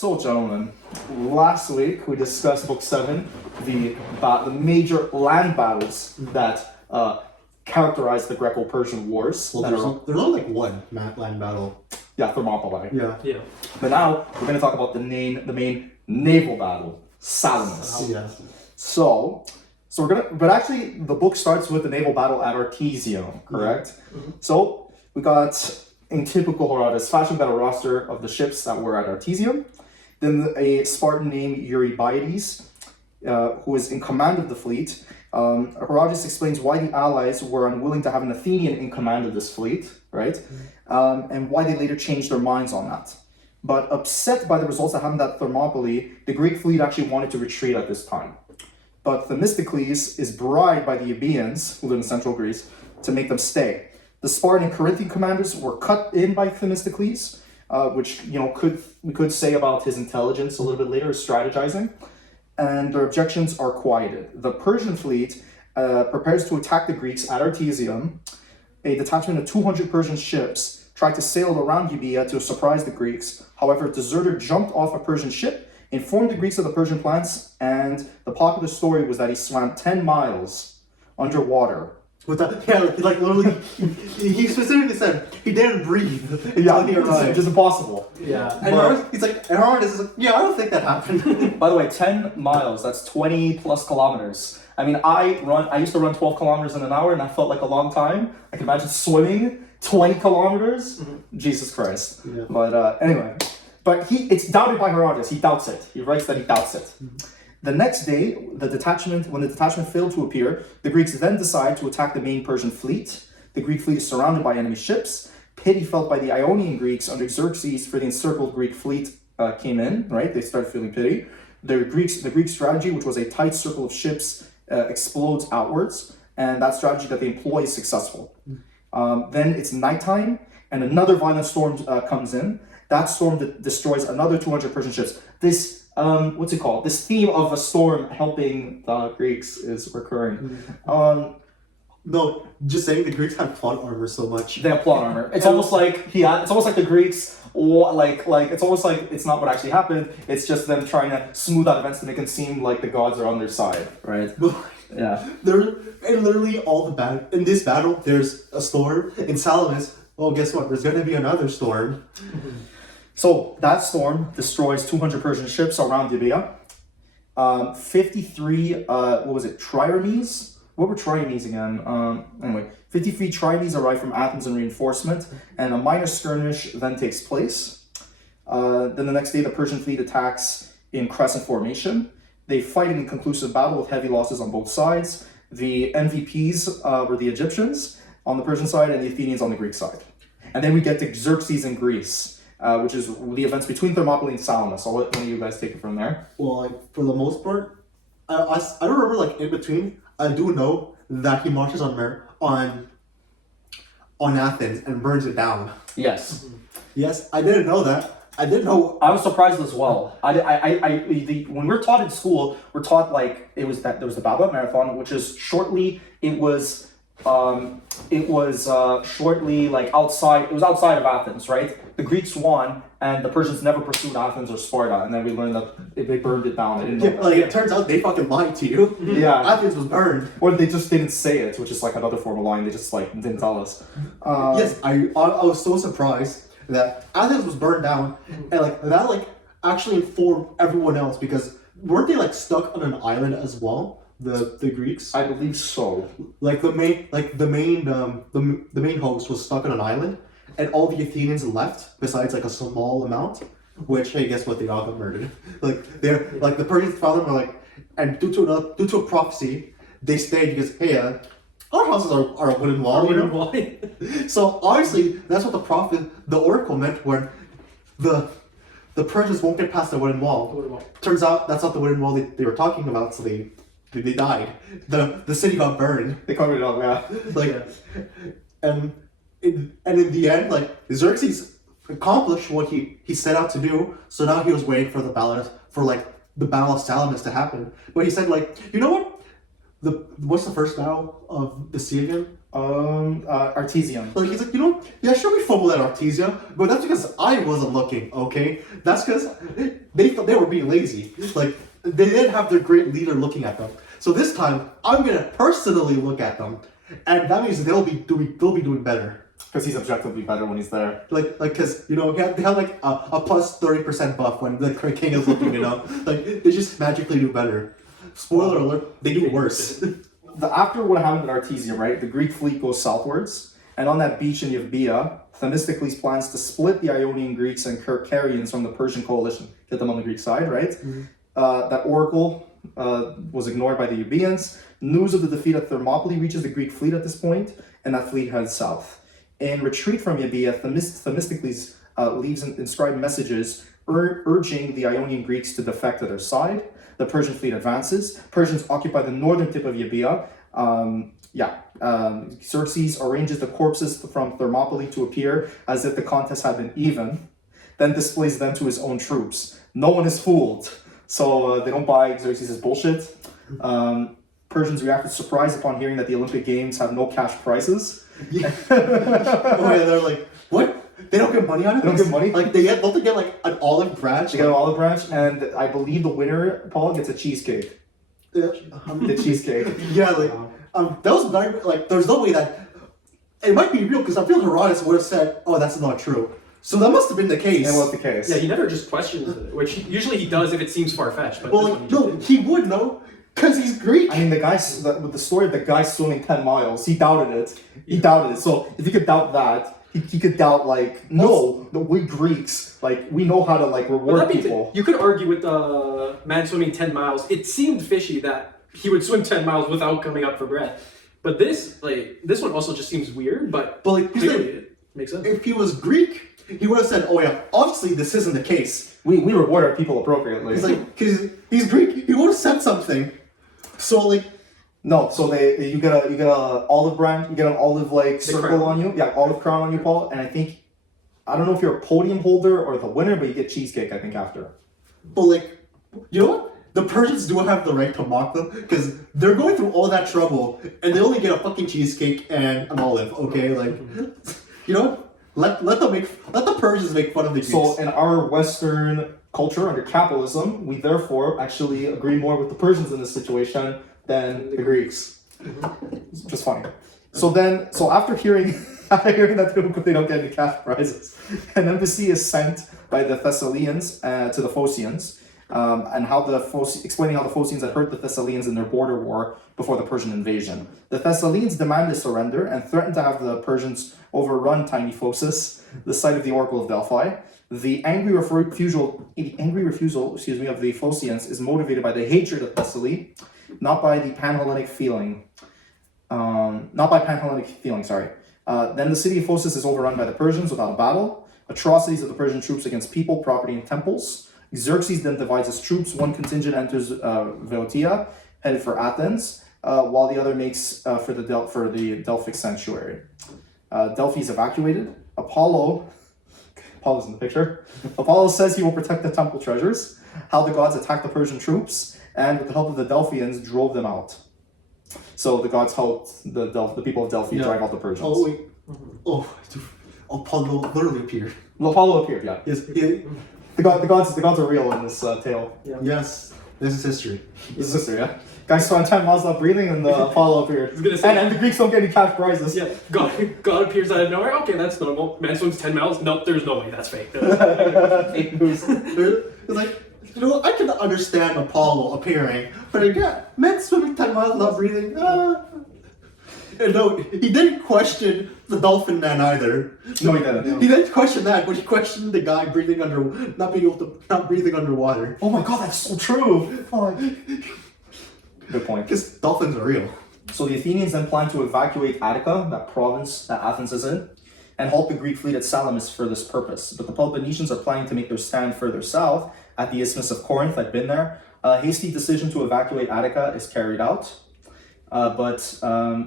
So, gentlemen, last week we discussed Book 7, the major land battles that characterized the Greco-Persian Wars. Well, there's only like one land battle. Yeah, Thermopylae. Yeah. But now we're going to talk about the main naval battle, Salamis. Yeah. So we're gonna. But actually, the book starts with the naval battle at Artesium, correct? Mm-hmm. So we got, in typical Herodotus fashion, got a roster of the ships that were at Artesium. Then a Spartan named Eurybiades, who is in command of the fleet. Herodotus explains why the allies were unwilling to have an Athenian in command of this fleet, right? And why they later changed their minds on that. But upset by the results that happened at Thermopylae, the Greek fleet actually wanted to retreat at this time. But Themistocles is bribed by the Ebians, who live in central Greece, to make them stay. The Spartan and Corinthian commanders were cut in by Themistocles, which we could say about his intelligence a little bit later, his strategizing, and their objections are quieted. The Persian fleet prepares to attack the Greeks at Artesium. A detachment of 200 Persian ships tried to sail around Euboea to surprise the Greeks. However, a deserter jumped off a Persian ship, informed the Greeks of the Persian plans, and the popular story was that he swam 10 miles underwater. Literally, he specifically said he didn't breathe. Yeah, it's just impossible. Yeah, and Herodotus is like, yeah, I don't think that happened. By the way, 10 miles, that's 20 plus kilometers. I mean, I used to run 12 kilometers in an hour, and that felt like a long time. I can imagine swimming 20 kilometers. Mm-hmm. Jesus Christ. Yeah. But anyway, it's doubted by Herodotus. He doubts it. He writes that he doubts it. Mm-hmm. The next day, when the detachment failed to appear, the Greeks then decide to attack the main Persian fleet. The Greek fleet is surrounded by enemy ships. Pity felt by the Ionian Greeks under Xerxes for the encircled Greek fleet came in, right? They started feeling pity. The Greek strategy, which was a tight circle of ships, explodes outwards, and that strategy that they employ is successful. Then it's nighttime, and another violent storm comes in. That storm destroys another 200 Persian ships. This This theme of a storm helping the Greeks is recurring. No, just saying the Greeks had plot armor so much. They have plot armor. It's almost like the Greeks, it's almost like it's not what actually happened. It's just them trying to smooth out events to make it seem like the gods are on their side, right? Yeah. And literally in this battle, there's a storm. In Salamis, well, guess what? There's going to be another storm. So that storm destroys 200 Persian ships around Euboea. 53, triremes? What were triremes again? 53 triremes arrive from Athens in reinforcement, and a minor skirmish then takes place. Then the next day, the Persian fleet attacks in crescent formation. They fight an inconclusive battle with heavy losses on both sides. The MVPs were the Egyptians on the Persian side and the Athenians on the Greek side. And then we get to Xerxes in Greece. Which is the events between Thermopylae and Salamis. I'll let one of you guys take it from there. Well, for the most part, I don't remember in between. I do know that he marches on Athens and burns it down. Yes. Yes, I didn't know that. I didn't know. I was surprised as well. When we're taught in school, we're taught there was the Battle of Marathon, which is shortly. It was outside of Athens, right? The Greeks won, and the Persians never pursued Athens or Sparta, and then we learned that they burned it down. It turns out they fucking lied to you. Yeah. Athens was burned. Or they just didn't say it, which is like another form of lying. They just didn't tell us. Yes, I was so surprised that Athens was burned down, and that actually informed everyone else, because weren't they stuck on an island as well? The Greeks, I believe so. The main host was stuck on an island, and all the Athenians left besides a small amount. Which, hey, guess what? They all got murdered. The Persians found them and due to a prophecy, they stayed because our houses are a wooden wall. So obviously that's what the oracle meant when the Persians won't get past the wooden wall. Turns out that's not the wooden wall they were talking about. So they died. The city got burned. They covered it up, yeah. And in the end, Xerxes accomplished what he set out to do. So now he was waiting for the battle of Salamis to happen. But he said, you know what? What's the first battle of the sea again? Artesian. Like he's like, yeah, sure we fumbled at Artesia, but that's because I wasn't looking, okay? That's because they thought they were being lazy. Like they didn't have their great leader looking at them. So this time I'm gonna personally look at them, and that means they'll be doing better. Because he's objectively better when he's there. Because they have like a plus 30% buff when the king is looking, like they just magically do better. Spoiler alert, they do worse. After what happened at Artesia, right, the Greek fleet goes southwards, and on that beach in Euboea, Themistocles plans to split the Ionian Greeks and Circassians from the Persian coalition, get them on the Greek side, right? Mm-hmm. That oracle was ignored by the Euboeans. News of the defeat at Thermopylae reaches the Greek fleet at this point, and that fleet heads south. In retreat from Euboea, Themistocles leaves inscribed messages urging the Ionian Greeks to defect to their side. The Persian fleet advances. Persians occupy the northern tip of Euboea. Xerxes arranges the corpses from Thermopylae to appear as if the contest had been even, then displays them to his own troops. No one is fooled, so they don't buy Xerxes' bullshit. Persians react with surprise upon hearing that the Olympic Games have no cash prizes. Yeah. They're like, what? They don't get money on it? They don't get money? Like, don't they get like an olive branch? They get an olive branch, and I believe the winner, Paul, gets a cheesecake. The cheesecake. Yeah, that was very, there's no way that, it might be real, because I feel Herodotus would have said, oh, that's not true. So that must have been the case. It was the case. Yeah, he never just questions it, which usually he does if it seems far-fetched. But he would know, because he's Greek. I mean, with the story of the guy swimming 10 miles, he doubted it. He doubted it. So if you could doubt that, he could doubt, we Greeks, we know how to, reward people. You could argue with the man swimming 10 miles. It seemed fishy that he would swim 10 miles without coming up for breath. But this one also just seems weird, but clearly it makes sense. If he was Greek, he would have said, oh yeah, obviously this isn't the case. We reward our people appropriately. Because he's Greek, he would have said something. So, no, so you get a olive branch, you get an olive circle on you, olive crown on you, Paul, and I don't know if you're a podium holder or the winner, but you get cheesecake, I think, after. But you know what? The Persians do have the right to mock them, because they're going through all that trouble, and they only get a fucking cheesecake and an olive, okay? You know what? Let the Persians make fun of the Greeks. So in our Western culture under capitalism, we therefore actually agree more with the Persians in this situation than the Greeks. It's just funny. So after hearing that they don't get any cash prizes, an embassy is sent by the Thessalians to the Phocians, and explaining how the Phocians had hurt the Thessalians in their border war before the Persian invasion. The Thessalians demand a surrender and threaten to have the Persians overrun tiny Phocis, the site of the Oracle of Delphi. The angry refusal of the Phocians is motivated by the hatred of Thessaly, not by Panhellenic feeling. Then the city of Phocis is overrun by the Persians without a battle. Atrocities of the Persian troops against people, property, and temples. Xerxes then divides his troops. One contingent enters Viotia, headed for Athens, while the other makes for the Delphic sanctuary. Delphi is evacuated. Apollo's in the picture. Apollo says he will protect the temple treasures. How the gods attacked the Persian troops, and with the help of the Delphians, drove them out. So the gods helped the people of Delphi drive out the Persians. Oh wait. Apollo literally appeared. Apollo appeared, yeah. Yes. The gods are real in this tale. Yeah. Yes. This is history. This is history, yeah. Guys swam 10 miles without breathing, and Apollo appeared. And the Greeks don't get any cash prizes. Yeah, God appears out of nowhere. Okay, that's normal. Man swims 10 miles. Nope, there's no way. That's fake. Fake news. It's I can understand Apollo appearing, but again, men swimming 10 miles without breathing. And no, he didn't question the dolphin man either. No, he didn't. He didn't question that, but he questioned the guy not breathing underwater. Oh my God, that's so true. Good point. Because dolphins are real. So the Athenians then plan to evacuate Attica, that province that Athens is in, and halt the Greek fleet at Salamis for this purpose. But the Peloponnesians are planning to make their stand further south at the Isthmus of Corinth. I've been there. A hasty decision to evacuate Attica is carried out, but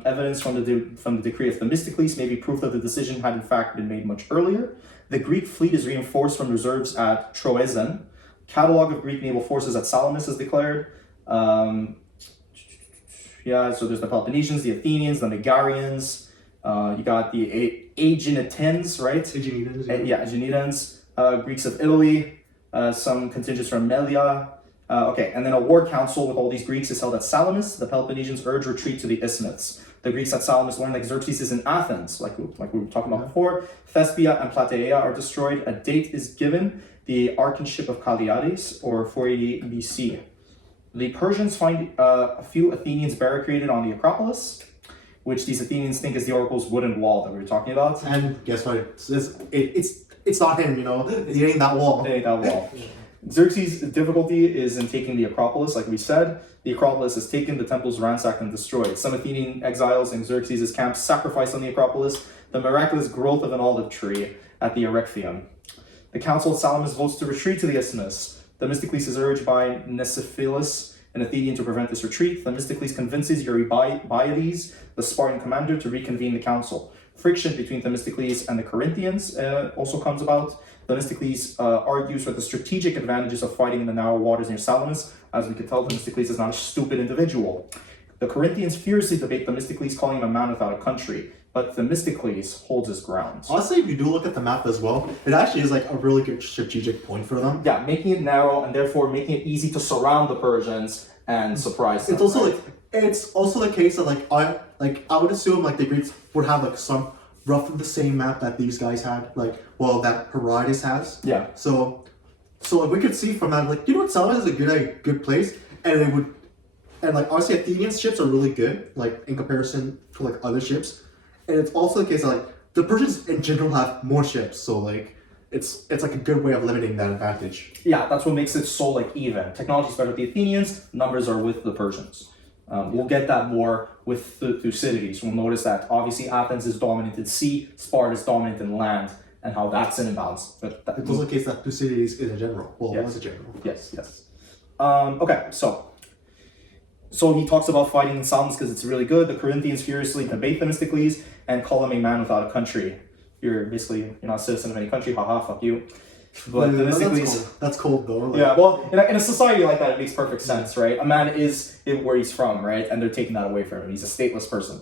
evidence from the decree of Themistocles may be proof that the decision had in fact been made much earlier. The Greek fleet is reinforced from reserves at Troezen. Catalog of Greek naval forces at Salamis is declared. So there's the Peloponnesians, the Athenians, the Megarians, You got the Aeginetans, right? Aeginetans, Yeah, Aeginetans. Greeks of Italy. Some contingents from Melia. Okay, and then a war council with all these Greeks is held at Salamis. The Peloponnesians urge retreat to the isthmus. The Greeks at Salamis learn that Xerxes is in Athens, like we were talking about before. Thespia and Plataea are destroyed. A date is given, the archonship of Calliades, or 488 BC. The Persians find a few Athenians barricaded on the Acropolis, which these Athenians think is the oracle's wooden wall that we were talking about. And guess what? It's not him, you know. It ain't that wall. It ain't that wall. Xerxes' difficulty is in taking the Acropolis, like we said. The Acropolis is taken, the temples ransacked and destroyed. Some Athenian exiles in Xerxes' camp sacrificed on the Acropolis the miraculous growth of an olive tree at the Erechtheium. The council of Salamis votes to retreat to the isthmus. Themistocles is urged by Mnesiphilus, an Athenian, to prevent this retreat. Themistocles convinces Eurybiades, the Spartan commander, to reconvene the council. Friction between Themistocles and the Corinthians also comes about. Themistocles argues for the strategic advantages of fighting in the narrow waters near Salamis. As we can tell, Themistocles is not a stupid individual. The Corinthians fiercely debate Themistocles, calling him a man without a country, but Themistocles holds his ground. Honestly, if you do look at the map as well, it actually is like a really good strategic point for them. Yeah, making it narrow and therefore making it easy to surround the Persians and surprise them. It's also right? like it's also the case that I would assume like the Greeks would have like some roughly the same map that these guys had, that Herodotus has. Yeah. So like we could see from that, like, you know what, Salamis is a good place, and honestly Athenian ships are really good, like in comparison to like other ships. And it's also the case that like the Persians in general have more ships, so like it's like a good way of limiting that advantage. Yeah, that's what makes it so like even. Technology is better with the Athenians, numbers are with the Persians. We'll get that more with the Thucydides. We'll notice that obviously Athens is dominant in sea, Sparta is dominant in land, and how that's an imbalance. But It's also the case that Thucydides is a general. Well, yes. was a general. Yes. Okay, so he talks about fighting in Salamis because it's really good. The Corinthians furiously debate Themistocles and call him a man without a country. You're not a citizen of any country, haha, fuck you. But Themistocles... That's cold though. Like, yeah, well, in a society like that, it makes perfect sense, right? A man is where he's from, right? And they're taking that away from him. He's a stateless person.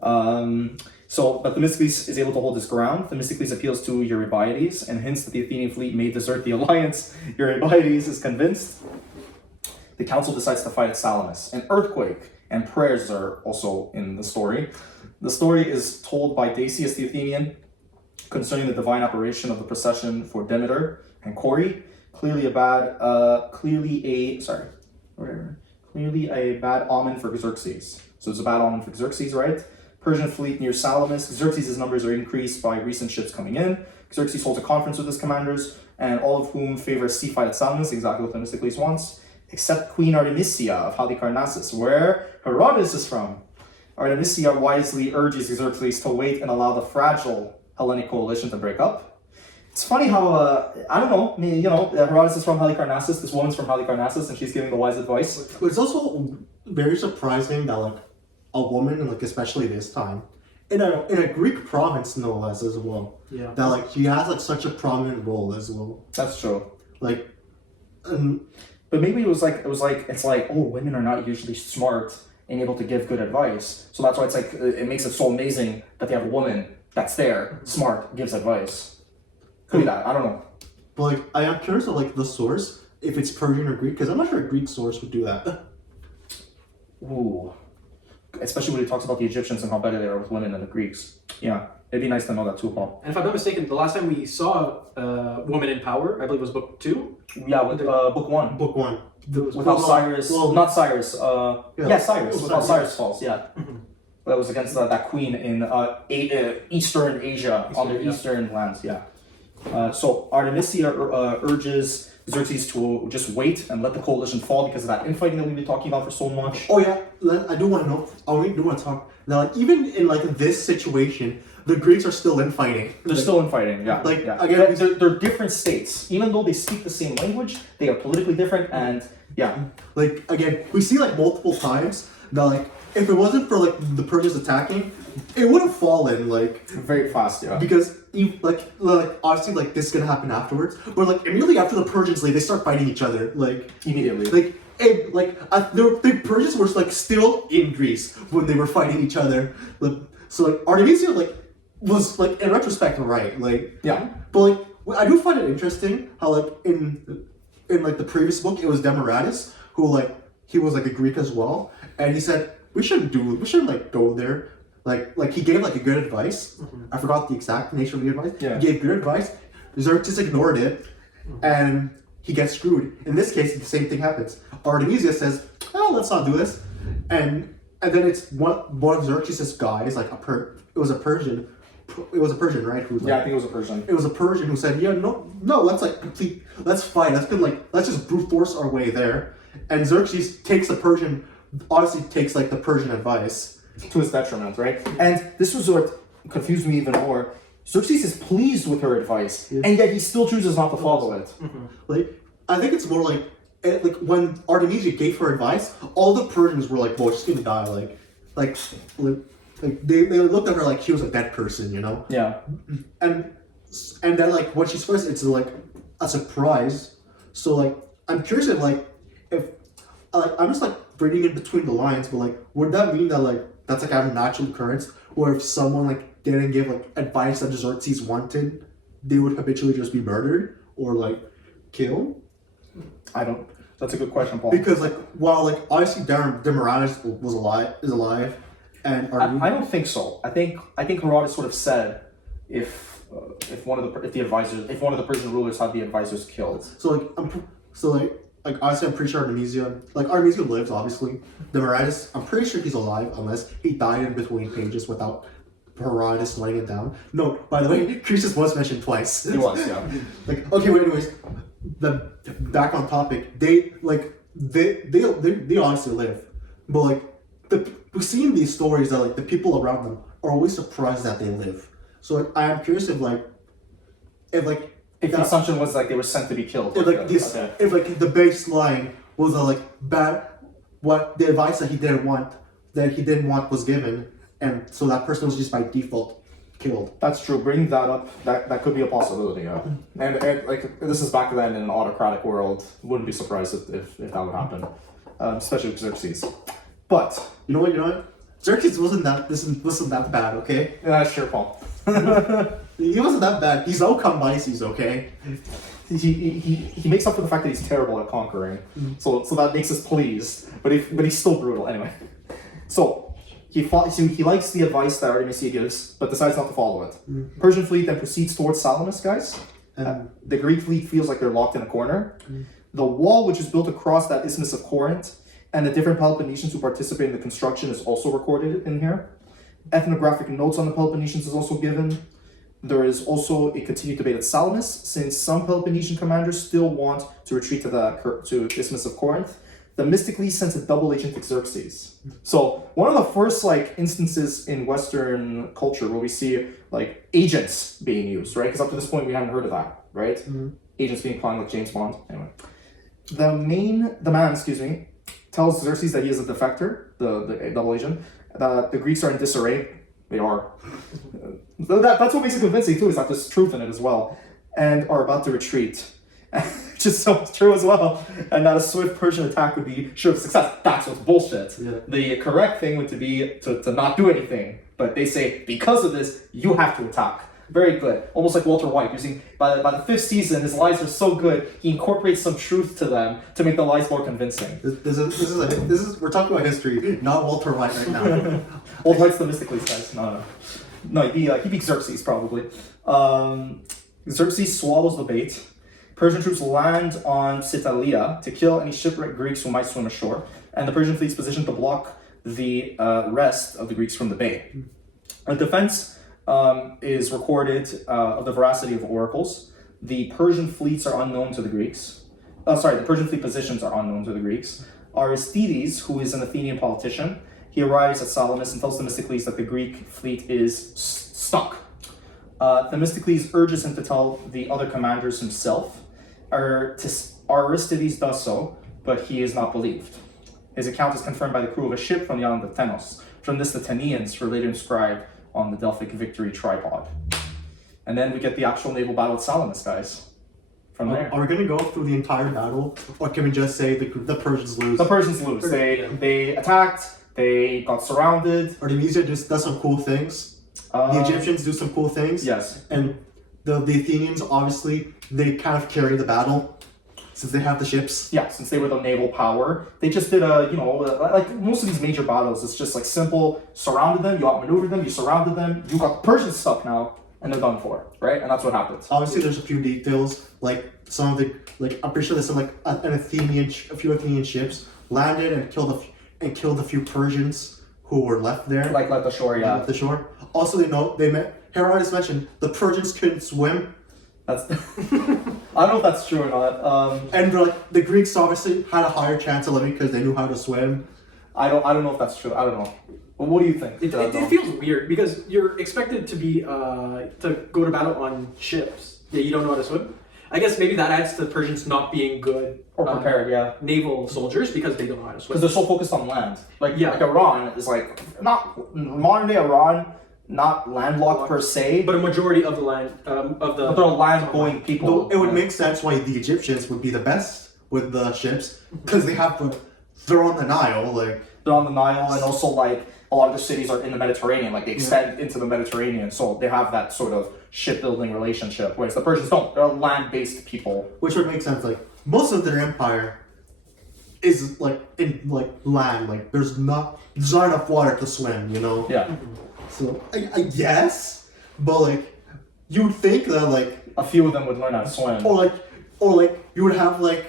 But Themistocles is able to hold his ground. Themistocles appeals to Eurybiades and hints that the Athenian fleet may desert the alliance. Eurybiades is convinced. The council decides to fight at Salamis. An earthquake and prayers are also in the story. The story is told by Dacius the Athenian concerning the divine apparition of the procession for Demeter and Cori. Clearly a bad omen for Xerxes. So it's a bad omen for Xerxes, right? Persian fleet near Salamis. Xerxes' numbers are increased by recent ships coming in. Xerxes holds a conference with his commanders, and all of whom favor a sea fight at Salamis, exactly what Themistocles wants, except Queen Artemisia of Halicarnassus, where Herodotus is from. Artemisia wisely urges Xerxes to wait and allow the fragile Hellenic coalition to break up. It's funny how, Herodotus is from Halicarnassus, this woman's from Halicarnassus, and she's giving the wise advice. It's also very surprising that like a woman, like especially this time, in a Greek province no less as well. Yeah. That like she has like such a prominent role as well. That's true. Like, but maybe it's like, oh, women are not usually smart and able to give good advice. So that's why it's like, it makes it so amazing that they have a woman that's there, smart, gives advice. Could be that, I don't know. But like, I am curious of like the source, if it's Persian or Greek, because I'm not sure a Greek source would do that. Ooh. Especially when he talks about the Egyptians and how better they are with women than the Greeks. Yeah, it'd be nice to know that too, Paul. And if I'm not mistaken, the last time we saw Woman in Power, I believe was book 2. Yeah, with book 1. Book 1. With how Cyrus, not Cyrus, Cyrus, with how Cyrus falls, yeah. That was against that queen in Eastern Asia, on the eastern lands, yeah. So Artemisia urges Xerxes to just wait and let the coalition fall because of that infighting that we've been talking about for so much. Oh yeah, I do want to know. I do want to talk now. Like, even in like this situation, the Greeks are still infighting. They're still infighting, yeah. Like, yeah. again, they're different states. Even though they speak the same language, they are politically different, and yeah. Like, again, we see like multiple times that like if it wasn't for like the Persians attacking, it would have fallen like very fast, yeah. Because like obviously like this is gonna happen afterwards, but like immediately after the Persians leave, they start fighting each other like immediately. The Persians were like still in Greece when they were fighting each other. So like Artemisia like was like in retrospect right, like Yeah. but like I do find it interesting how like in like the previous book it was Demaratus who like he was like a Greek as well, and he said we shouldn't like go there. Like he gave like a good advice. I forgot the exact nature of the advice. Yeah. He gave good advice. Xerxes ignored it, and he gets screwed. In this case, the same thing happens. Artemisia says, "Oh, let's not do this," and then it's one of Xerxes' guys, like it was a Persian, right? Who was like, Yeah, I think it was a Persian. it was a Persian who said, "Yeah, no, let's fight. Let's just brute force our way there." And Xerxes takes like the Persian advice. To his detriment, right? And this was what confused me even more. Xerxes is pleased with her advice, and yet he still chooses not to follow it. Like, I think it's more like when Artemisia gave her advice, all the Persians were like, "Well, she's gonna die." Like they looked at her like she was a dead person, you know. Yeah. And then like when she's first, it's like a surprise. So like I'm curious if I'm just like reading in between the lines, but like would that mean that like that's like a natural occurrence, or if someone like didn't give like advice that Xerxes wanted, they would habitually just be murdered or like killed? That's a good question, Paul. Because like while like obviously Demaratus is alive, and I don't think so. I think Herodotus sort of said if one of the Persian rulers had the advisors killed. Like honestly, I'm pretty sure Artemisia lives, obviously. Demaratus, I'm pretty sure he's alive unless he died in between pages without Herodotus writing it down. No, by the way, Croesus was mentioned twice. He was, yeah. Like, okay, but anyways, back on topic, they honestly live. But like we've seen these stories that like the people around them are always surprised that they live. So like, I am curious if the assumption was like they were sent to be killed. If like the baseline was like what the advice that he didn't want was given, and so that person was just by default killed. That's true. Bring that up. That could be a possibility. Yeah. And like this is back then in an autocratic world. Wouldn't be surprised if that would happen, especially with Xerxes. But you know what? Xerxes wasn't that bad. Okay. Yeah, sure, Paul. He wasn't that bad. He's no Cambyses, okay? He makes up for the fact that he's terrible at conquering, so that makes us pleased. But he's still brutal anyway. So he likes the advice that Artemisia gives, but decides not to follow it. Persian fleet then proceeds towards Salamis, guys. The Greek fleet feels like they're locked in a corner. The wall, which is built across that Isthmus of Corinth, and the different Peloponnesians who participate in the construction is also recorded in here. Ethnographic notes on the Peloponnesians is also given. There is also a continued debate at Salamis, since some Peloponnesian commanders still want to retreat to Isthmus of Corinth. Themistocles sends a double agent to Xerxes. So one of the first like instances in Western culture where we see like agents being used, right? Because up to this point we haven't heard of that, right? Agents being playing like James Bond. Anyway, the man, tells Xerxes that he is a defector, the double agent. That the Greeks are in disarray. They are. That's what makes it convincing too, is that there's truth in it as well. And are about to retreat. Which is so true as well. And that a swift Persian attack would be sure of success. That's what's bullshit. Yeah. The correct thing would be to not do anything. But they say, because of this, you have to attack. Very good. Almost like Walter White, using by the fifth season, his lies are so good, he incorporates some truth to them to make the lies more convincing. We're talking about history, not Walter White right now. Walter White's Themistocles, guys. No, he'd be Xerxes probably. Xerxes swallows the bait. Persian troops land on Citalia to kill any shipwrecked Greeks who might swim ashore, and the Persian fleet's positioned to block the rest of the Greeks from the bay. A defense is recorded of the veracity of oracles. The Persian fleets are unknown to the Greeks. The Persian fleet positions are unknown to the Greeks. Aristides, who is an Athenian politician, he arrives at Salamis and tells Themistocles that the Greek fleet is stuck. Themistocles urges him to tell the other commanders himself. Aristides does so, but he is not believed. His account is confirmed by the crew of a ship from the island of Tenos. From this, the Tenians were later inscribed on the Delphic victory tripod. And then we get the actual naval battle at Salamis, guys. From there. Are we going to go through the entire battle, or can we just say the Persians lose? The Persians lose. They attacked, They got surrounded. Artemisia just does some cool things. The Egyptians do some cool things. Yes. And the Athenians, obviously, they kind of carry the battle since they have the ships. Yeah, since they were the naval power, they just did like most of these major battles, it's just like simple, surrounded them, you outmaneuvered them, you surrounded them, you got the Persians stuck now, and they're done for, right? And that's what happens. Obviously, there's a few details, like some of the, like I'm pretty sure there's some like a few Athenian ships landed and killed a few Persians who were left there. Like left the shore, yeah. Left the shore. Also, Herodotus mentioned the Persians couldn't swim. That's I don't know if that's true or not. And the Greeks obviously had a higher chance of living because they knew how to swim. I don't know if that's true. I don't know. But what do you think? It feels weird because you're expected to be to go to battle on ships. Yeah, you don't know how to swim. I guess maybe that adds to the Persians not being good or prepared, naval soldiers because they don't know how to swim. Because they're so focused on land. Like Yeah. like Iran is like not modern day Iran, not landlocked per se, But a majority of the land of the but they're land-going people. Though it would make sense why the Egyptians would be the best with the ships because they're on the Nile. Like They're on the Nile, and also like a lot of the cities are in the Mediterranean. Like they extend into the Mediterranean, so they have that sort of shipbuilding relationship. Whereas the Persians don't. They're land-based people. which would make sense. Like most of their empire is like in like land. Like there's not enough water to swim. You know. Yeah. So I guess, but like you'd think that like A few of them would learn how to swim. or like you would have like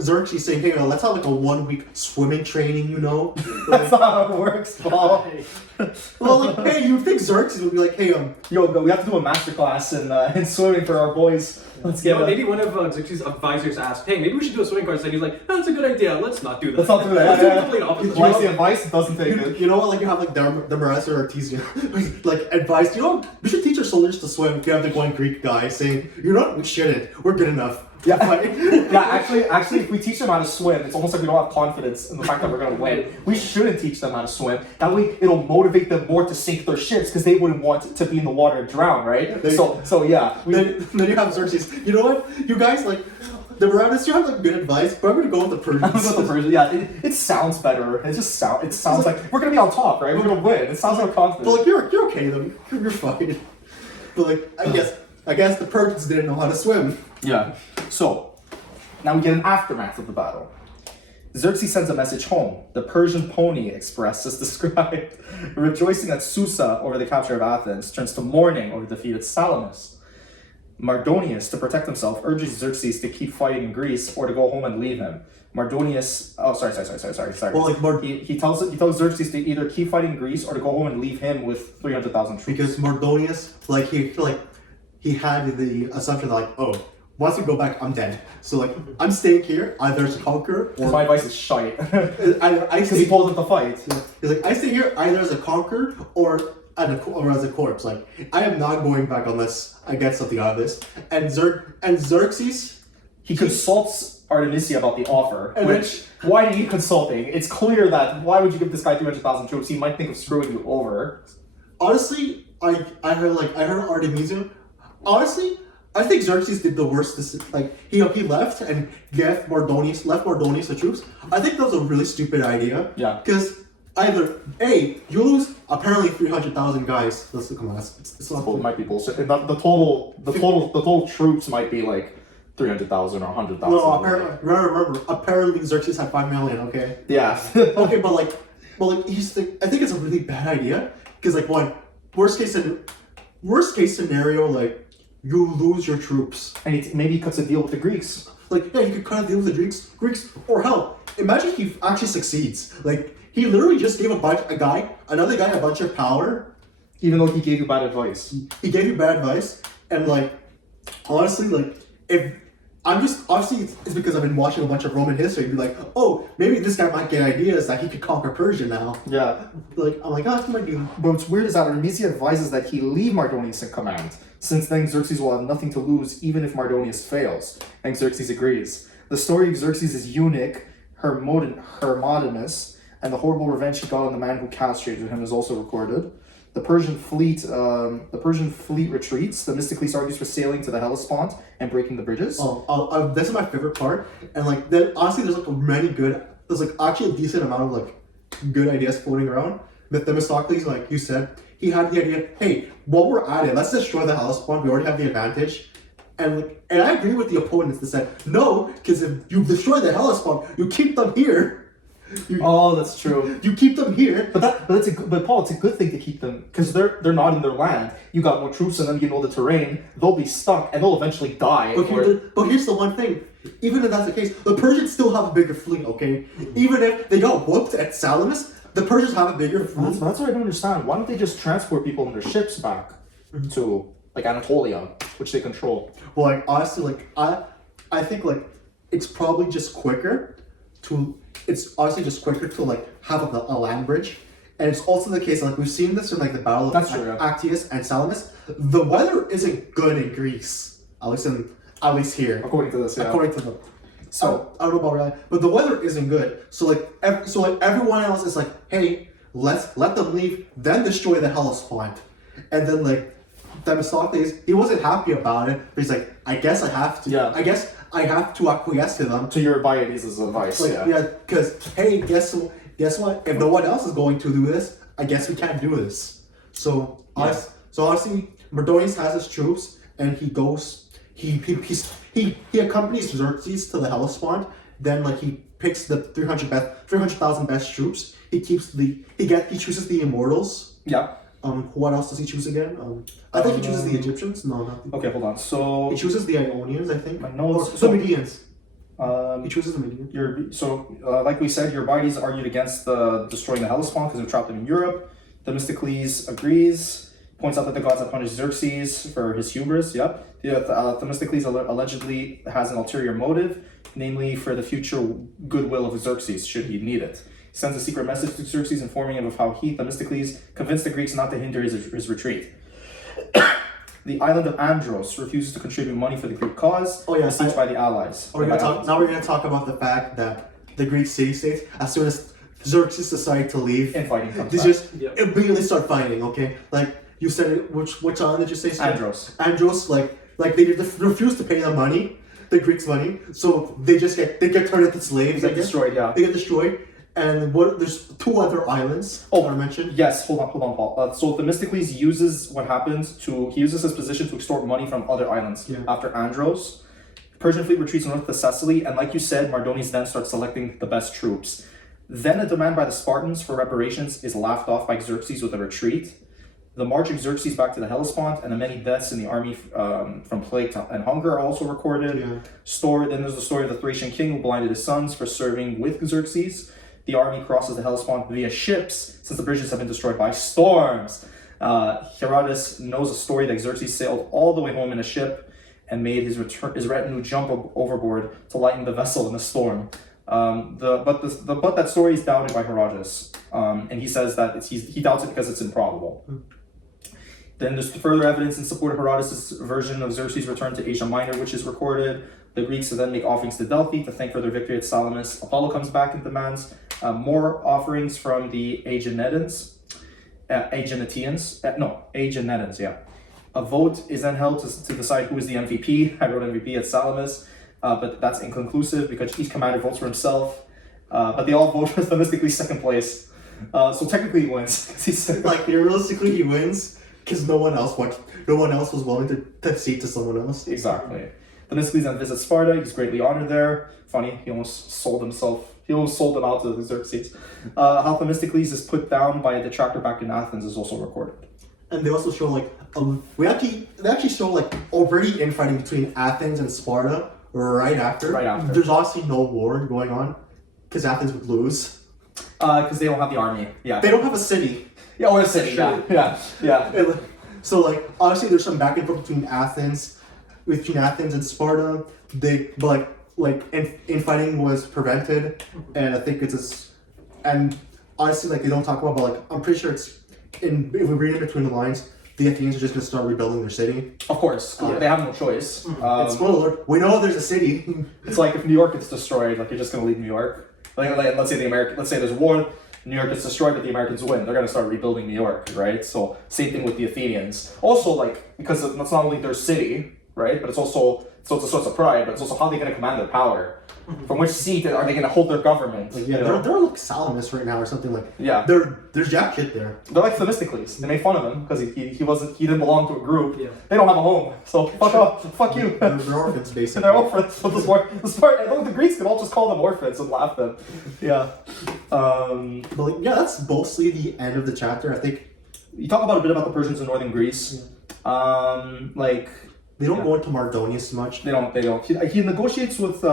Xerxes saying, "Hey, let's have like a 1 week swimming training." You know. That's not how it works, Paul. Well, like, hey, you'd think Xerxes would be like, "Hey, Yo, we have to do a master class in swimming for our boys. Let's get maybe one of Xerxes' advisors asked, "Hey, maybe we should do a swimming course." And he's like, "Oh, that's a good idea. Let's not do that. Let's not do that. Let's do Yeah, the yeah. complete opposite." Why the advice doesn't take it. You know what? Like you have like Damaris or Artesia, like advice. You know, we should teach our soldiers to swim. You have the one Greek guy saying, "You know what? We shouldn't. We're good enough." Yeah, Like- actually, if we teach them how to swim, it's almost like we don't have confidence in the fact that we're gonna win. We shouldn't teach them how to swim. That way, it'll motivate them more to sink their ships because they wouldn't want to be in the water and drown, right? So yeah. Then you have Xerxes. You know what? You guys like the Herodotus. You have like good advice, but I'm gonna go with the Persians. Yeah, it sounds better. It sounds like we're gonna be on top, right? We're gonna win. It sounds like confident. But like you're okay though. You're fine. But like I guess the Persians didn't know how to swim. Yeah. So, now we get an aftermath of the battle. Xerxes sends a message home. The Persian pony express is described. Rejoicing at Susa over the capture of Athens turns to mourning over the defeat at Salamis. Mardonius, to protect himself, urges Xerxes to keep fighting in Greece or to go home and leave him. Mardonius, sorry. Well, like He tells Xerxes to either keep fighting in Greece or to go home and leave him with 300,000 troops. because Mardonius, he had the assumption that, like, oh, once we go back, I'm dead. So like, I'm staying here either as a conqueror or My advice is shite. I Because stay. he pulled up the fight. He's like, I stay here either as a conqueror or as a corpse. Like, I am not going back unless I get something out of this. And Xerxes, He consults Artemisia about the offer, And which, why are you consulting? It's clear that, why would you give this guy 300,000 troops? He might think of screwing you over. honestly, I heard Artemisia. Honestly, I think Xerxes did the worst. He left and left Mardonius the troops. I think that was a really stupid idea. Yeah. Because either you lose apparently 300,000 guys. Come on, it's not. It might be bullshit. And the total troops might be like 300,000 or 100,000. No, remember, apparently Xerxes had 5 million. Okay. Yeah. Okay, but I think it's a really bad idea because like worst case scenario, like you lose your troops. And maybe he cuts a deal with the Greeks. Like, yeah, you could cut a deal with the Greeks, or hell, imagine he actually succeeds. Like, he literally just gave another guy a bunch of power. Even though he gave you bad advice. He gave you bad advice, and like, honestly, like, obviously it's because I've been watching a bunch of Roman history and be like, oh, maybe this guy might get ideas that he could conquer Persia now. Yeah. Like, I'm like, oh, he might be. But what's weird is that Artemisia advises that he leave Mardonius in command, since then Xerxes will have nothing to lose even if Mardonius fails, and Xerxes agrees. The story of Xerxes' eunuch, Hermodamus, and the horrible revenge he got on the man who castrated him is also recorded. The Persian fleet retreats. Themistocles argues for sailing to the Hellespont and breaking the bridges. This is my favorite part, and like, then honestly, there's like actually a decent amount of like good ideas floating around. But Themistocles, like you said, he had the idea, hey, while we're at it, let's destroy the Hellespont. We already have the advantage. And I agree with the opponents that said, no, because if you destroy the Hellespont, you keep them here. Oh, that's true. You keep them here. But Paul, it's a good thing to keep them because they're not in their land. You got more troops in them. You know the terrain. They'll be stuck and they'll eventually die. But here's the one thing. Even if that's the case, the Persians still have a bigger fleet. Okay, even if they got whooped at Salamis, the Persians have a bigger fleet. That's what I don't understand. Why don't they just transport people in their ships back to like Anatolia, which they control? Well, like honestly, like I think like it's probably just quicker to. It's honestly just quicker to like have a land bridge, and it's also the case like we've seen this in like the Battle of Actius and Salamis. The weather isn't good in Greece, at least here. According to this, yeah. According to them. So I don't know about reality, but the weather isn't good. So like everyone else is like, hey, let's let them leave, then destroy the Hellespont, and then like Themistocles, he wasn't happy about it, but he's like, I guess I have to. Yeah. I guess I have to acquiesce to them. To Eurybiades' advice, Like, yeah, because hey, guess what? If no one else is going to do this, I guess we can't do this. So honestly, Mardonius has his troops, and he goes. He accompanies Xerxes to the Hellespont. Then like he picks the 300,000 best troops. He chooses the immortals. Yeah. What else does he choose again? I think he chooses the Egyptians. No, not the. Okay, hold on. So He chooses the Ionians, I think. My notes- Or the Medians. He chooses the Medians. Like we said, Eurybiades argued against destroying the Hellespont because it trapped them in Europe. Themistocles agrees, points out that the gods have punished Xerxes for his hubris. Yep. Themistocles allegedly has an ulterior motive, namely for the future goodwill of Xerxes should he need it. He sends a secret message to Xerxes informing him of how he, Themistocles, convinced the Greeks not to hinder his retreat. The island of Andros refuses to contribute money for the Greek cause, besieged by the allies. Now we're gonna talk about the fact that the Greek city-states, as soon as Xerxes decided to leave, Infighting comes they back. just immediately start fighting. Okay, like you said, which island did you say? Andros. Andros, like they refuse to pay the money, the Greeks' money, so they get turned into slaves. They get destroyed, yeah. They get destroyed. And there's two other islands that are mentioned. Yes, hold on, Paul. So Themistocles uses he uses his position to extort money from other islands. Yeah. After Andros, Persian fleet retreats north to Thessaly, and like you said, Mardonius then starts selecting the best troops. Then a demand by the Spartans for reparations is laughed off by Xerxes with a retreat. The march of Xerxes back to the Hellespont and the many deaths in the army from plague and hunger are also recorded. Yeah. Then there's the story of the Thracian king who blinded his sons for serving with Xerxes. The army crosses the Hellespont via ships, since the bridges have been destroyed by storms. Herodotus knows a story that Xerxes sailed all the way home in a ship and made his retinue jump overboard to lighten the vessel in a storm. But that story is doubted by Herodotus, and he says that he doubts it because it's improbable. Then there's further evidence in support of Herodotus' version of Xerxes' return to Asia Minor, which is recorded. The Greeks then make offerings to Delphi to thank for their victory at Salamis. Apollo comes back and demands more offerings from the Aeginetans, yeah. A vote is then held to decide who is the MVP. I wrote MVP at Salamis, but that's inconclusive because each commander votes for himself. But they all vote for Themistocles' second place. So technically he wins. Like realistically, he wins because no one else was willing to cede to someone else. Exactly. Themistocles then visits Sparta. He's greatly honored there. Funny, he almost sold them out to Xerxes. How Themistocles is put down by a detractor back in Athens is also recorded. And they also show they actually show already infighting between Athens and Sparta right after. Right after. There's obviously no war going on because Athens would lose. Because they don't have the army. Yeah. They don't have a city. Yeah, or a city. Sure. Yeah. So obviously there's some back and forth between Athens and Sparta. Infighting was prevented, and I think and honestly they don't talk about, but I'm pretty sure if we read in between the lines, the Athenians are just gonna start rebuilding their city. Of course, they have no choice. Spoiler alert, we know there's a city. It's like if New York gets destroyed, you're just gonna leave New York. Let's say there's a war, New York gets destroyed, but the Americans win. They're gonna start rebuilding New York, right? So same thing with the Athenians. Also, because it's not only their city, right, but it's also So it's a source of pride, but it's also how they're going to command their power. From which seat are they going to hold their government? Like, yeah, you know? they're like Salamis right now or something like. Yeah. There's jack shit there. They're like Themistocles. They made fun of him because he didn't belong to a group. Yeah. They don't have a home, so fuck off, fuck you. They're orphans basically. They're orphans. So the Greeks could all just call them orphans and laugh them. Yeah. But like, yeah, that's mostly the end of the chapter. I think You talk about a bit about the Persians in northern Greece. Like they don't go into Mardonius much. they don't. He negotiates with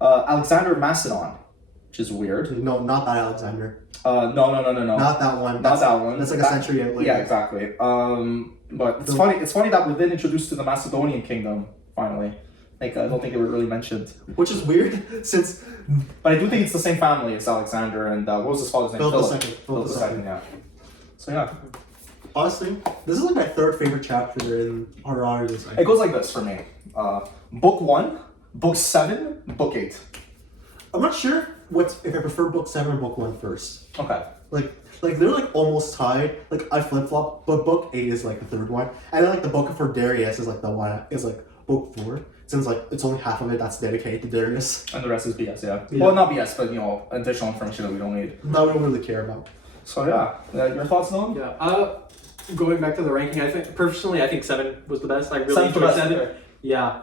Alexander of Macedon, which is weird. No, not that Alexander. No. Not that one. Not that one. That's like a century later. Yeah, exactly. But it's funny. It's funny that we're then introduced to the Macedonian kingdom finally. Like I don't think they were really mentioned. Which is weird since. But I do think it's the same family as Alexander and what was his father's name? Philip II. Philip II. Yeah. So yeah, Honestly, this is like my third favorite chapter in Herodotus. it goes like this for me. Book 1, Book 7, Book 8. I'm not sure if I prefer book 7 or book 1 first. Okay. Like they're like almost tied. Like I flip flop, but book 8 is like the third one, and then like the book for Darius is like the one is like book 4. Since like it's only half of it that's dedicated to Darius. And the rest is BS. Yeah. Yeah. Well, not BS, but additional information that we don't need. That we don't really care about. So yeah, your thoughts, Dylan? Yeah. Going back to the ranking, I think 7 was the best. I really 7's the enjoyed best, 7. okay. Yeah.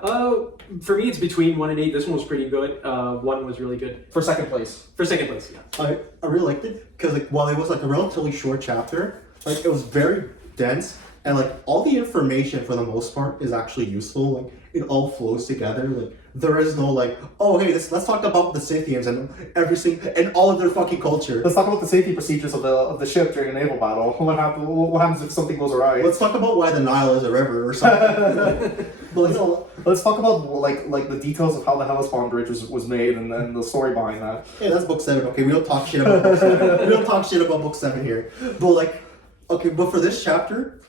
For me, it's between 1 and 8. This one was pretty good. 1 was really good. For second place. For second place, yeah. I really liked it because like while it was like a relatively short chapter, like it was very dense and like all the information for the most part is actually useful. Like it all flows together. Like there is no like, oh hey, let's talk about the Scythians and everything and all of their fucking culture. Let's talk about the safety procedures of the ship during a naval battle. What happens if something goes awry? Let's talk about why the Nile is a river or something. But no, Let's talk about like the details of how the Hellespont Bridge was made and then the story behind that. hey, that's book 7. Okay, we don't talk shit about book 7. We don't talk shit about book 7 here. But like, okay, but for this chapter,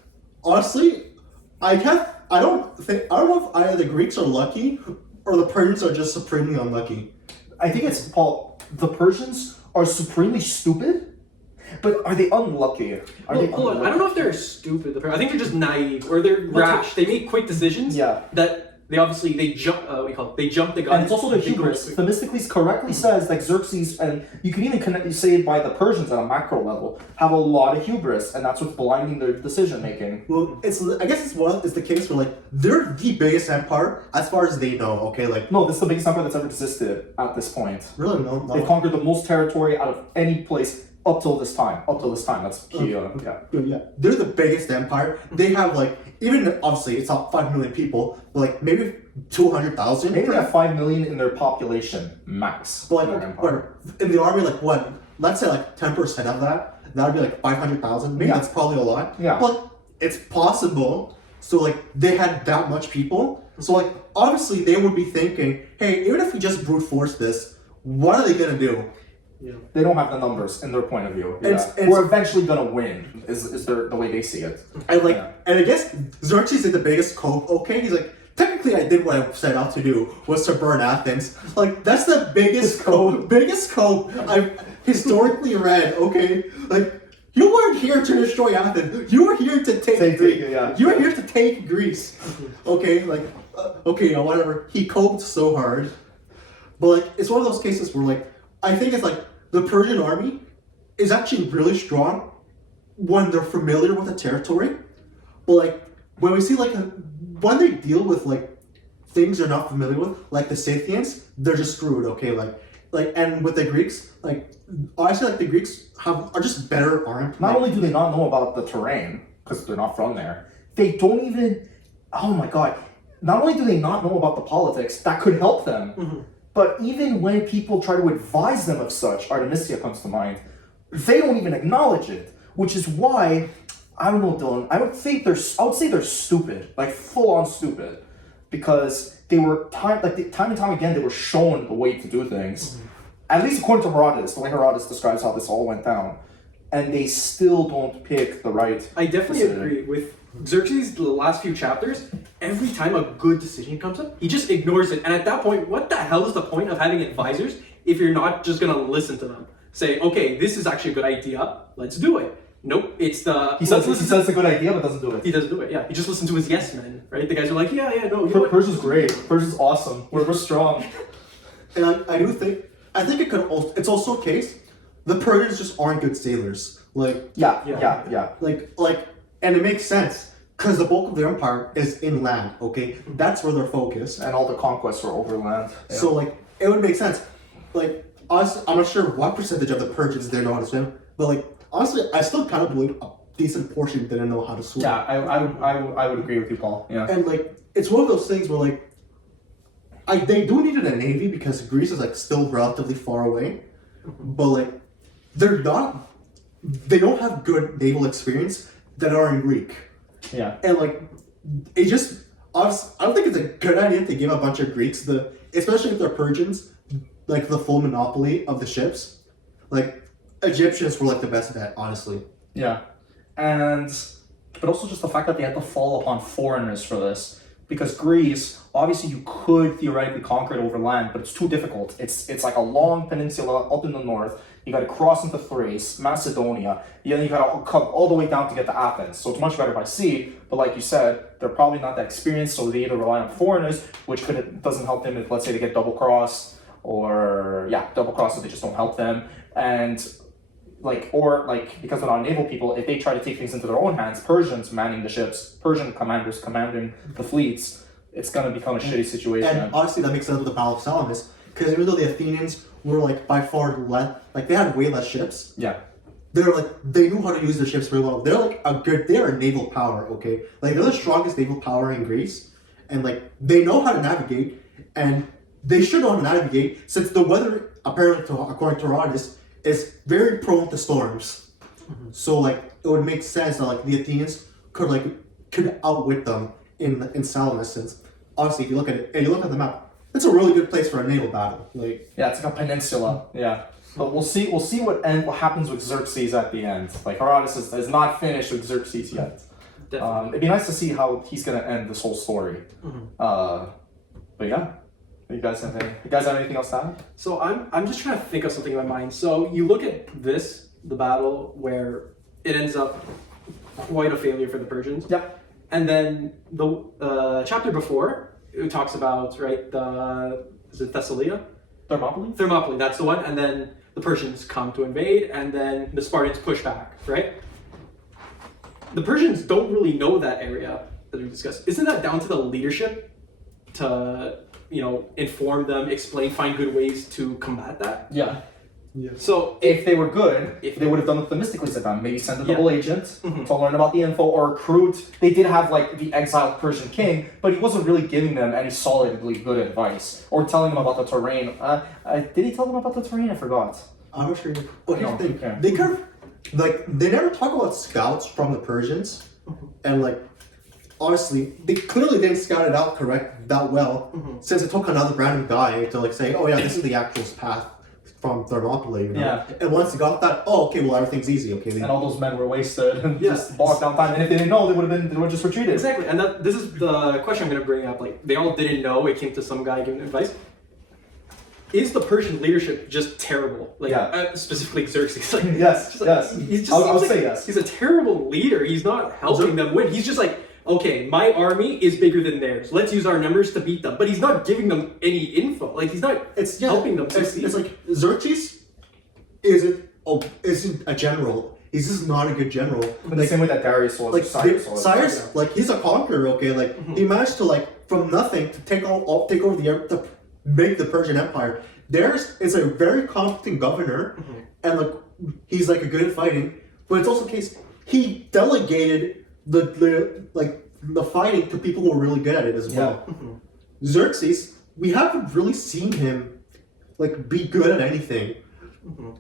honestly, I don't know if either the Greeks are lucky or the Persians are just supremely unlucky. I think it's Paul. The Persians are supremely stupid, but are they unlucky? Hold on. I don't know if they're stupid. I think they're just naive or they're rash. They make quick decisions. Yeah. That they jump. They jump the gun. And it's also their They go hubris. quick. Themistocles correctly says like Xerxes, and you can even say it by the Persians at a macro level, have a lot of hubris, and that's what's blinding their decision making. Well, I guess it's the case where like they're the biggest empire as far as they know. Okay, like No, this is the biggest empire that's ever existed at this point. really no. They've conquered the most territory out of any place up till this time. That's key. Yeah, they're the biggest empire. They have like even obviously it's not 5 million people, but like maybe 200,000. Maybe they have 5 million in their population max. But in their empire. like in the army, like what? Let's say like 10% of that. That would be like 500,000. Maybe Yeah. that's probably a lot. Yeah. But it's possible. So like they had that much people. So like obviously they would be thinking, hey, even if we just brute force this, what are they gonna do? Yeah. They don't have the numbers in their point of view. It's- We're eventually gonna win. Is the way they see it. And like, Yeah. and I guess Xerxes did the biggest cope. Okay, he's like, technically, I did what I set out to do was to burn Athens. Like, that's the biggest cope I've historically read. Okay, like you weren't here to destroy Athens. You were here to take Greece. yeah. You were here to take Greece. Okay, like, okay, whatever. He coped so hard, but like, it's one of those cases where like, I think it's like the Persian army is actually really strong when they're familiar with the territory, but like when we see like when they deal with like things they're not familiar with, like the Scythians, they're just screwed. Okay, like and with the Greeks, like honestly, like the Greeks are just better armed. Not only do they not know about the terrain because they're not from there, they don't even. Oh my god! Not only do they not know about the politics that could help them, but even when people try to advise them of such, Artemisia comes to mind. They don't even acknowledge it, which is why I don't know, Dylan. I would say they're stupid, like full on stupid, because they were time and time again they were shown the way to do things. At least according to Herodotus, the way Herodotus describes how this all went down, and they still don't pick the right. I definitely decision. agree with Xerxes. The last few chapters, every time a good decision comes up, he just ignores it. And at that point, what the hell is the point of having advisors if you're not just gonna listen to them? Say, okay, this is actually a good idea. Let's do it. Nope, it's the He says it's a good idea, but doesn't do it. He doesn't do it. Yeah, he just listens to his yes men, right? The guys are like, yeah, no. You know what? Persia's great. Persia's awesome. We're strong. And I do think, I think it could also, it's also a case, the Persians just aren't good sailors. Like, Yeah. and it makes sense, because the bulk of their empire is inland, okay? That's where they're focused. And all the conquests were overland. Yeah. So, like, it would make sense. Like, honestly, I'm not sure what percentage of the Persians didn't know how to swim, but, like, honestly, I still kind of believe a decent portion didn't know how to swim. Yeah, I would agree with you, Paul. Yeah. And, like, it's one of those things where, like, they do need a navy because Greece is, like, still relatively far away, but, like, they don't have good naval experience that are in Greek. Yeah. And, like, it just, honestly, I don't think it's a good idea to give a bunch of Greeks especially if they're Persians, like, the full monopoly of the ships. Like, Egyptians were, like, the best bet, honestly. Yeah. But also just the fact that they had to fall upon foreigners for this. Because Greece, obviously you could theoretically conquer it over land, but it's too difficult. It's like a long peninsula up in the north. You got to cross into Thrace, Macedonia. Then you got to come all the way down to get to Athens. So it's much better by sea. But like you said, they're probably not that experienced, so they either rely on foreigners, which doesn't help them if, let's say, they get double crossed, or double crossed if they just don't help them, and because they're not naval people, if they try to take things into their own hands, Persians manning the ships, Persian commanders commanding the fleets, it's gonna become a shitty situation. And honestly, that makes sense with the Battle of Salamis, because even though the Athenians were, like, by far less, like, they had way less ships. Yeah. They knew how to use their ships very well. They're a naval power, okay? Like, they're the strongest naval power in Greece, and, like, they know how to navigate, and they should know how to navigate, since the weather, apparently, according to Herodotus, is very prone to storms. Mm-hmm. So, like, it would make sense that, like, the Athenians could outwit them in Salamis, since obviously if you look at it and you look at the map, it's a really good place for a naval battle. Like, yeah, it's like a peninsula. Yeah. But we'll see what happens with Xerxes at the end. Like, Herodotus is not finished with Xerxes yet. It'd be nice to see how he's gonna end this whole story. Mm-hmm. But yeah. You guys have anything else to add? So I'm just trying to think of something in my mind. So you look at the battle where it ends up quite a failure for the Persians. Yeah. And then the chapter before, it talks about, right, is it Thessalia? Thermopylae, that's the one. And then the Persians come to invade, and then the Spartans push back, right? The Persians don't really know that area that we discussed. Isn't that down to the leadership to, inform them, explain, find good ways to combat that? Yeah. Yeah. So if they were good, they would have done what Themistocles had done. Maybe send a double agent to learn about the info, or recruit. They did have, like, the exiled Persian king, but he wasn't really giving them any solidly good advice or telling them about the terrain. Did he tell them about the terrain? I forgot. I'm not sure. But here's the thing. They kind of, like, they never talk about scouts from the Persians, and, like, honestly, they clearly didn't scout it out that well, since it took another random guy to, like, say, oh yeah, this is the actual path from Thermopylae, Yeah. And once they got that, oh, okay, well, everything's easy, okay. And all those men were wasted and just bogged down time. And if they didn't know, they would have just retreated. Exactly. And this is the question I'm going to bring up. Like, they all didn't know. It came to some guy giving advice. Is the Persian leadership just terrible? Like, specifically Xerxes. Like, yes. I'll say yes. He's a terrible leader. He's not helping them win. He's just like, okay, my army is bigger than theirs. Let's use our numbers to beat them. But he's not giving them any info. Like, he's not helping them succeed. It's like, Xerxes isn't a general. He's just not a good general. In the same way that Darius was. Like, Cyrus like, he's a conqueror, okay? Like, he managed to, like, from nothing to take over to make the Persian Empire. Darius is a very competent governor, and, like, he's, like, a good at fighting. But it's also the case, he delegated the fighting to people who are really good at it as well. Xerxes, we haven't really seen him, like, be good at anything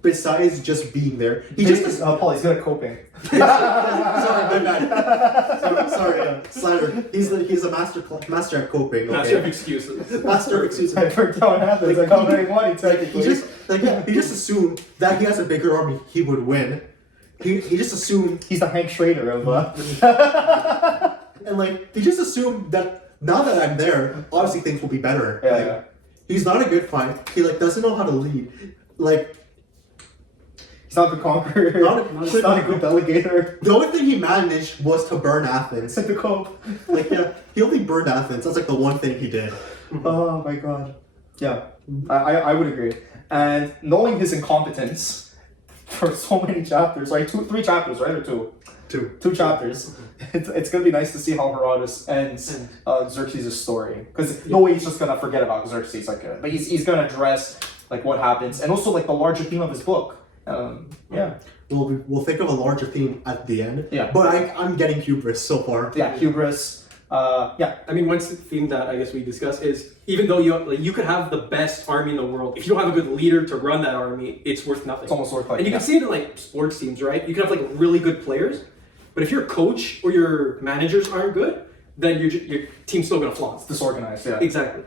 besides just being there. He just Paul, he's good at coping. sorry, my bad. Sorry, slander. He's a master at coping. Okay? Master of excuses. Master of excuses. I forgot what happens. Like, how many money technically? He just assumed that he has a bigger army, he would win. He just assumed he's the Hank Schrader of and, like, he just assumed that now that I'm there, obviously things will be better. Yeah, like, he's not a good fighter. He, like, doesn't know how to lead. Like, He's not the conqueror. He's not a good delegator. The only thing he managed was to burn Athens. To cope. Like, yeah, he only burned Athens. That's like the one thing he did. Oh my god. Yeah, I would agree. And knowing his incompetence for so many chapters, like 3 chapters, right? Or 2? 2 chapters. It's gonna be nice to see how Herodotus ends Xerxes' story, because no way he's just gonna forget about Xerxes. Like, but he's gonna address like what happens, and also like the larger theme of his book. Yeah. We'll think of a larger theme at the end. Yeah. But I'm getting hubris so far. Yeah, hubris. Yeah. I mean, one theme that I guess we discussed is even though you could have the best army in the world, if you don't have a good leader to run that army, it's worth nothing. It's almost worth like. And you can see it in like sports teams, right? You can have like really good players, but if your coach or your managers aren't good, then your team's still gonna flop. It's disorganized. Yeah. Exactly.